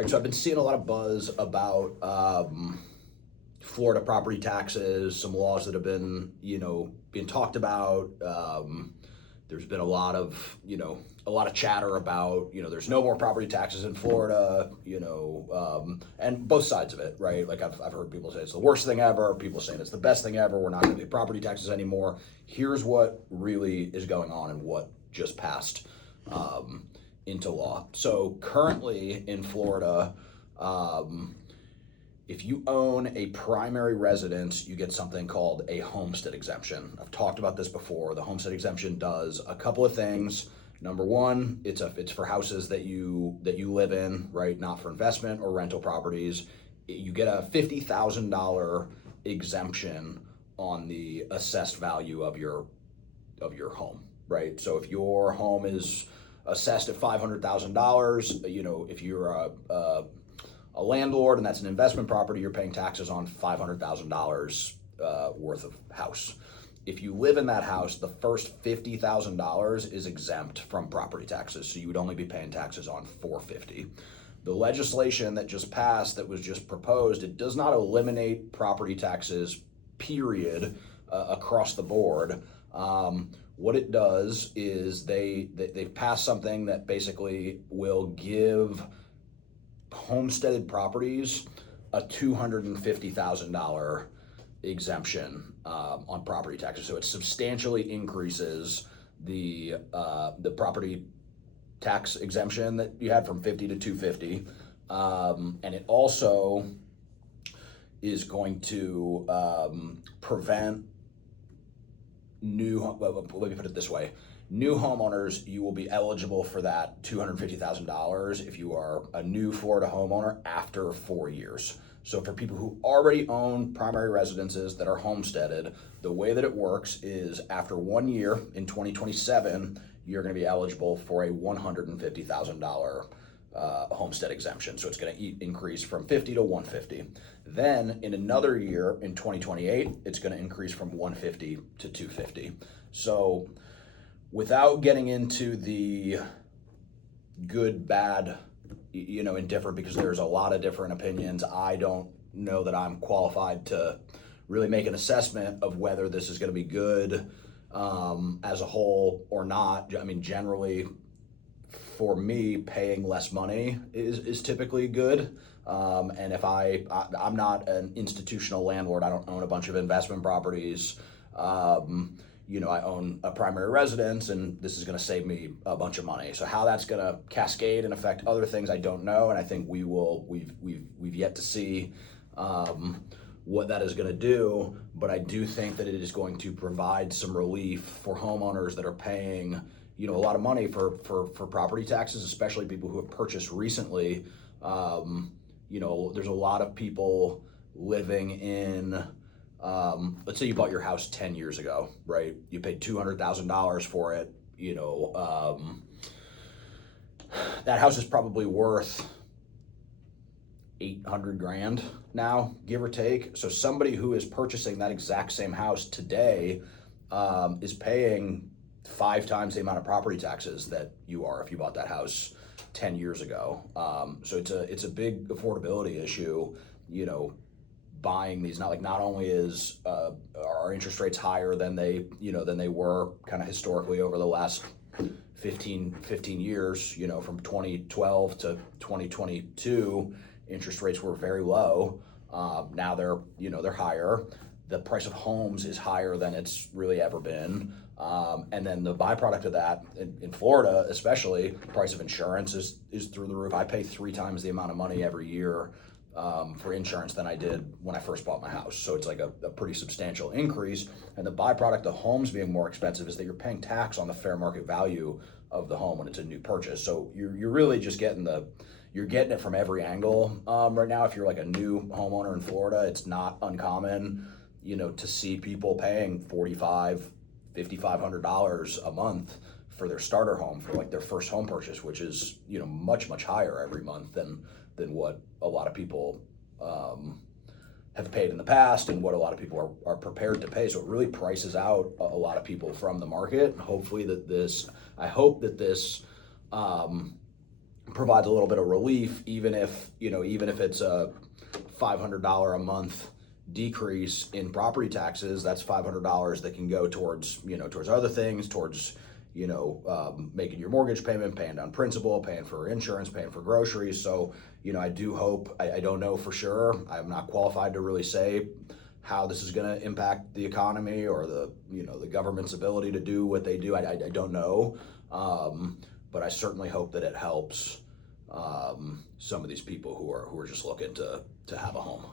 All right, so I've been seeing a lot of buzz about Florida property taxes, some laws that have been, being talked about. There's been a lot of chatter about, there's no more property taxes in Florida, and both sides of it, right? Like I've heard people say it's the worst thing ever. People saying it's the best thing ever. We're not going to pay property taxes anymore. Here's what really is going on and what just passed into law. So currently in Florida, if you own a primary residence, you get something called a homestead exemption. I've talked about this before. The homestead exemption does a couple of things. Number one, it's for houses that you live in, right? Not for investment or rental properties. You get a $50,000 exemption on the assessed value of your home, right? So if your home is assessed at $500,000, if you're a landlord and that's an investment property, you're paying taxes on $500,000 worth of house. If you live in that house, the first $50,000 is exempt from property taxes, so you would only be paying taxes on $450,000. The legislation that just passed, that was just proposed, it does not eliminate property taxes, period, across the board. What it does is they've passed something that basically will give homesteaded properties a $250,000 exemption on property taxes. So it substantially increases the property tax exemption that you had from 50 to 250, and it also is going to prevent let me put it this way. New homeowners, you will be eligible for that $250,000 if you are a new Florida homeowner after 4 years. So for people who already own primary residences that are homesteaded, the way that it works is after 1 year, in 2027, you're going to be eligible for a $150,000 homestead exemption. So it's going to increase from 50 to 150. Then in another year, in 2028, it's going to increase from 150 to 250. So without getting into the good, bad, indifferent, because there's a lot of different opinions, I don't know that I'm qualified to really make an assessment of whether this is going to be good as a whole or not. I mean, generally, for me, paying less money is typically good. And if I'm not an institutional landlord, I don't own a bunch of investment properties. I own a primary residence, and this is going to save me a bunch of money. So how that's going to cascade and affect other things, I don't know, and I think we've yet to see what that is going to do. But I do think that it is going to provide some relief for homeowners that are paying, a lot of money for property taxes, especially people who have purchased recently. There's a lot of people living in. Let's say you bought your house 10 years ago, right? You paid $200,000 for it. That house is probably worth 800 grand now, give or take. So somebody who is purchasing that exact same house today is paying 5 times the amount of property taxes that you are if you bought that house 10 years ago. So it's a big affordability issue, buying these. Not only is our interest rates higher than they were kind of historically over the last 15 years, from 2012 to 2022, interest rates were very low. Now they're higher. The price of homes is higher than it's really ever been. And then the byproduct of that, in Florida especially, the price of insurance is through the roof. I pay 3 times the amount of money every year for insurance than I did when I first bought my house. So it's like a pretty substantial increase. And the byproduct of homes being more expensive is that you're paying tax on the fair market value of the home when it's a new purchase. So you're really just getting it from every angle right now. If you're like a new homeowner in Florida, it's not uncommon, to see people paying $5,500 a month for their starter home, for like their first home purchase, which is much higher every month than what a lot of people have paid in the past and what a lot of people are prepared to pay. So it really prices out a lot of people from the market. I hope that this provides a little bit of relief, even if it's a $500 a month decrease in property taxes. That's $500 that can go towards other things, towards making your mortgage payment, paying down principal, paying for insurance, paying for groceries. So I do hope, I don't know for sure, I'm not qualified to really say how this is going to impact the economy or the government's ability to do what they do. I don't know, but I certainly hope that it helps some of these people who are just looking to have a home.